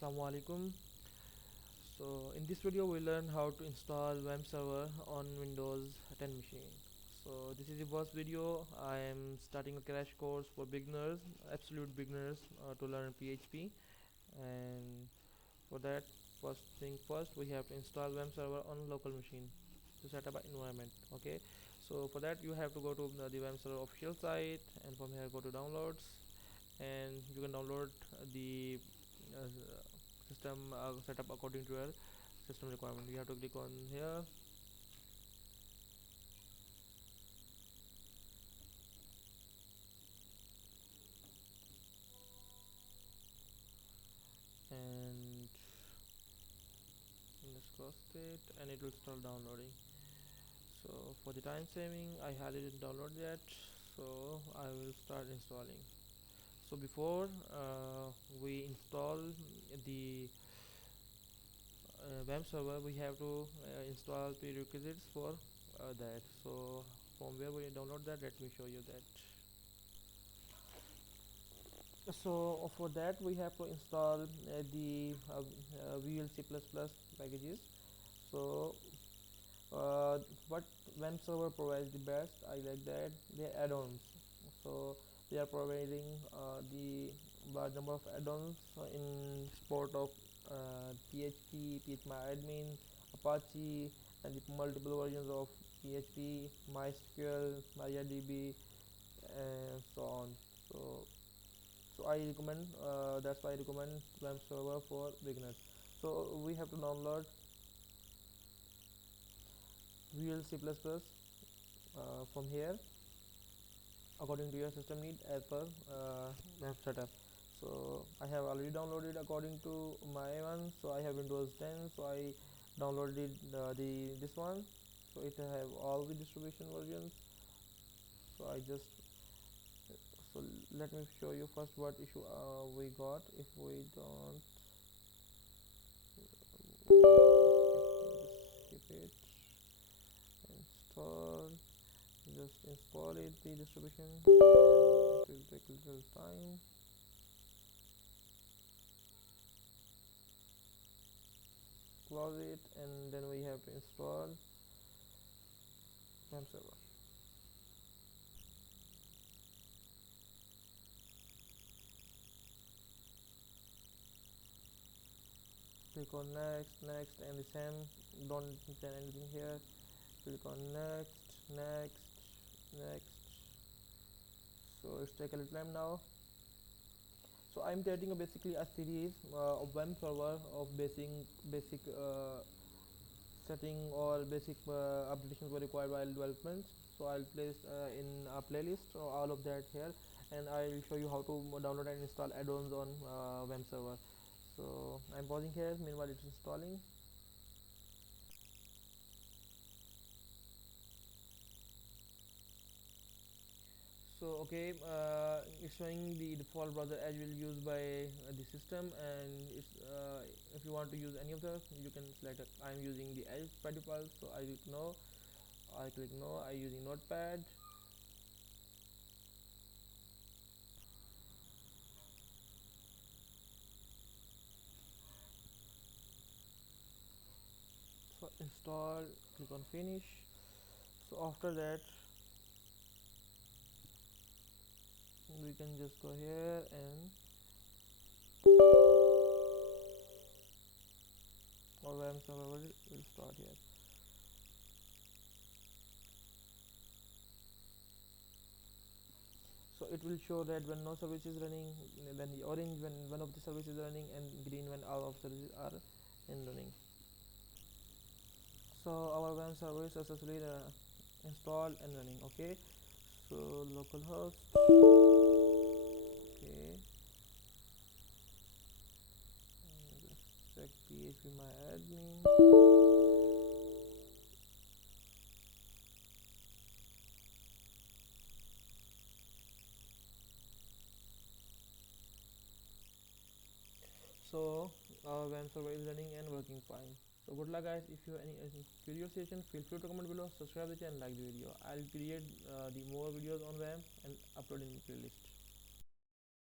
Assalamu alaikum. So in this video we learn how to install WAMP server on Windows 10 machine. So this is the first video. I am starting a crash course for beginners, absolute beginners, to learn PHP. And for that, first thing first, we have to install WAMP server on local machine to set up an environment. Okay, so for that you have to go to the WAMP server official site, and from here go to downloads, and you can download the uh, system setup according to your system requirement. You have to click on here, and let's cross it, and it will start downloading. So for the time saving, I highly didn't download yet, so I will start installing. So before we install the WAMP server, we have to install prerequisites for that. So from where we download that, let me show you that. So for that we have to install the VLC++ packages. So what WAMP server provides the best, I like that, they add-ons. So they are providing the large number of add-ons in support of PHP, PHP Apache, and the multiple versions of PHP, MySQL, MariaDB, and so on. So I recommend, that's why I recommend WAMP server for beginners. So we have to download VLC++ from here according to your system need as per WAMP setup. So I have already downloaded according to my one. So I have Windows 10, so I downloaded the this one. So it have all the distribution versions. So I just so let me show you first what issue we got. If we don't just skip it, install, just install it, the distribution, and it will take a little time. Close it, and then we have to install WAMP server. Click on next, and the same, don't change anything here. Click on next. So it's take a little time now. So I'm creating basically a series of WAMP server of basic setting or basic applications were required while development. So I'll place in a playlist all of that here, and I'll show you how to download and install add-ons on WAMP server. So I'm pausing here meanwhile it's installing. So okay, it's showing the default browser as will used by the system, and it's if you want to use any of the, you can select it. I'm using the Edge by default, so I click no. I using Notepad. So install, click on finish. So after that we can just go here, and our WAMP server will start here. So it will show that when no service is running, then the orange when one of the services is running, and green when all of the services are in running. So our WAMP server is successfully installed and running. Okay, so localhost, okay, and just check PHP my admin. So our WAMP server is running and working fine. So good luck guys. If you have any curious question, feel free to comment below, subscribe the channel, like the video. I'll create the more videos on WAMP and upload in the playlist.